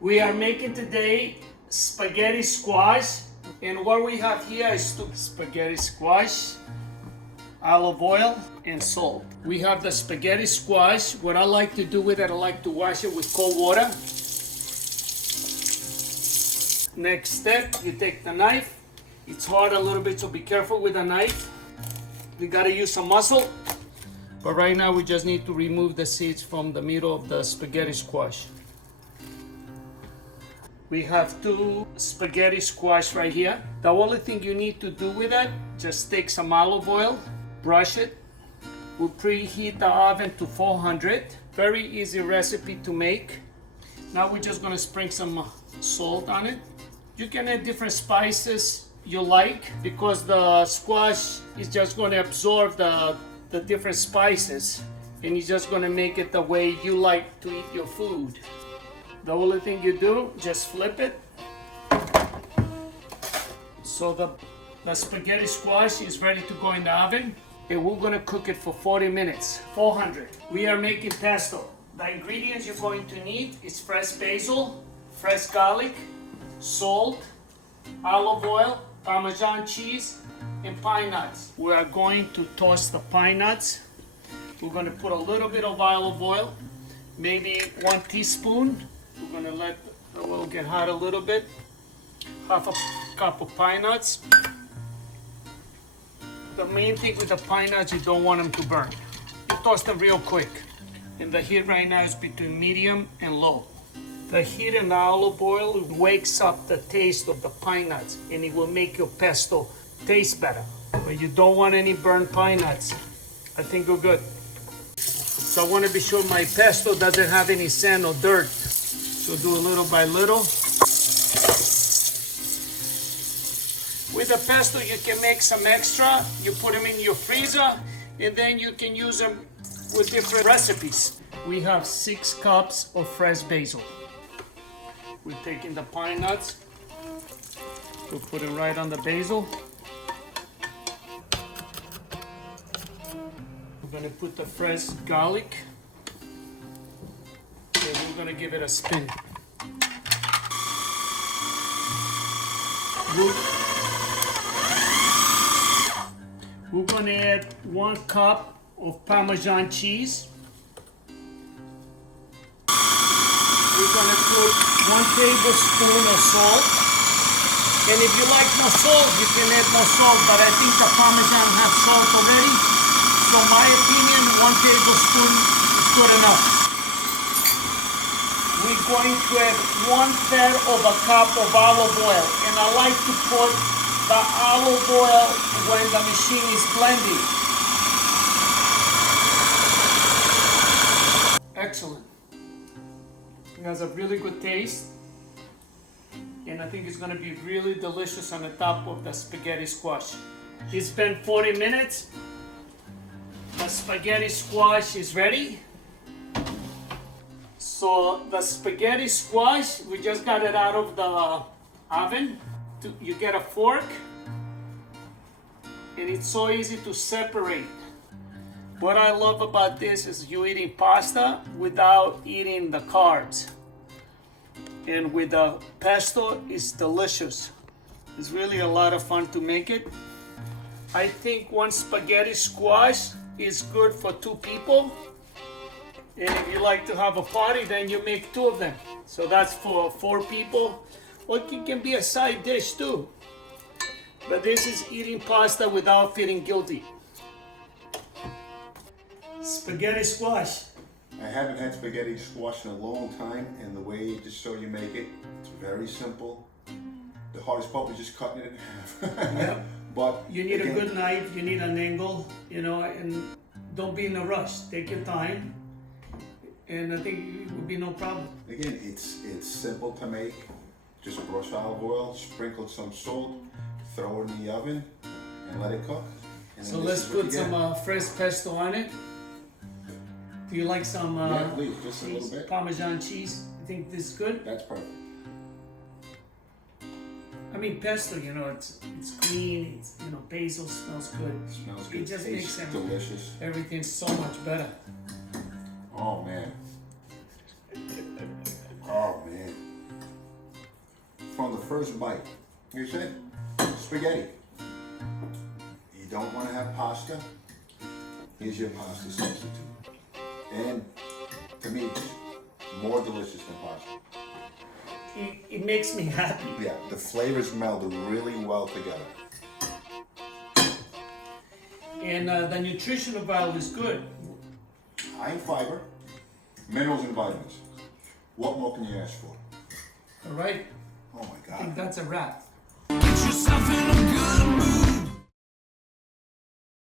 We are making today spaghetti squash, and what we have here is spaghetti squash, olive oil, and salt. We have the spaghetti squash. What I like to do with it, I like to wash it with cold water. Next step, you take the knife. It's hard a little bit, so be careful with the knife. You gotta use some muscle. But right now we just need to remove the seeds from the middle of the spaghetti squash. We have 2 spaghetti squash right here. The only thing you need to do with that, just take some olive oil, brush it. We'll preheat the oven to 400. Very easy recipe to make. Now we're just gonna sprinkle some salt on it. You can add different spices you like, because the squash is just gonna absorb the different spices, and you're just gonna make it the way you like to eat your food. The only thing you do, just flip it. So the spaghetti squash is ready to go in the oven, and we're gonna cook it for 40 minutes, 400. We are making pesto. The ingredients you're going to need is fresh basil, fresh garlic, salt, olive oil, Parmesan cheese, and pine nuts. We are going to toast the pine nuts. We're going to put a little bit of olive oil, maybe 1 teaspoon. We're going to let the oil get hot a little bit. Half a cup of pine nuts. The main thing with the pine nuts, you don't want them to burn. You toast them real quick. And the heat right now is between medium and low. The heat in the olive oil wakes up the taste of the pine nuts, and it will make your pesto taste better. But you don't want any burnt pine nuts. I think we're good. So I want to be sure my pesto doesn't have any sand or dirt. So do a little by little. With the pesto, you can make some extra. You put them in your freezer, and then you can use them with different recipes. We have 6 cups of fresh basil. We're taking the pine nuts. We'll put it right on the basil. We're gonna put the fresh garlic. And we're gonna give it a spin. We're gonna add 1 cup of Parmesan cheese. We're gonna put 1 tablespoon of salt. And if you like more salt, you can add more salt, but I think the Parmesan has salt already. So in my opinion, 1 tablespoon is good enough. We're going to add 1/3 of a cup of olive oil. And I like to put the olive oil when the machine is blending. Excellent. It has a really good taste, and I think it's going to be really delicious on the top of the spaghetti squash. It's been 40 minutes. The spaghetti squash is ready. So the spaghetti squash, we just got it out of the oven. You get a fork, and it's so easy to separate. What I love about this is you eating pasta without eating the carbs. And with the pesto, it's delicious. It's really a lot of fun to make it. I think 1 spaghetti squash is good for 2 people. And if you like to have a party, then you make 2 of them. So that's for 4 people. Or it can be a side dish too. But this is eating pasta without feeling guilty. Spaghetti squash. I haven't had spaghetti squash in a long time, and the way you just you make it, it's very simple. The hardest part was just cutting it in half. Yeah. But you need a good knife, you need an angle, and don't be in a rush. Take your time, and I think it would be no problem. Again, it's simple to make. Just brush olive oil, sprinkle some salt, throw it in the oven, and let it cook. And so let's put some fresh pesto on it. Do you like some yeah, please, just a little bit. Parmesan cheese? You think this is good? That's perfect. I mean, pesto, it's clean. It's basil smells good. Smells good. It just makes delicious. Everything so much better. Oh man. Oh man. from the first bite. Here's it, spaghetti. You don't want to have pasta, here's your pasta substitute. And to me, it's more delicious than pasta. It makes me happy. Yeah, the flavors meld really well together. And the nutritional value is good. High in fiber, minerals and vitamins. What more can you ask for? All right. Oh my I think God. that's a wrap. Get yourself in a good mood.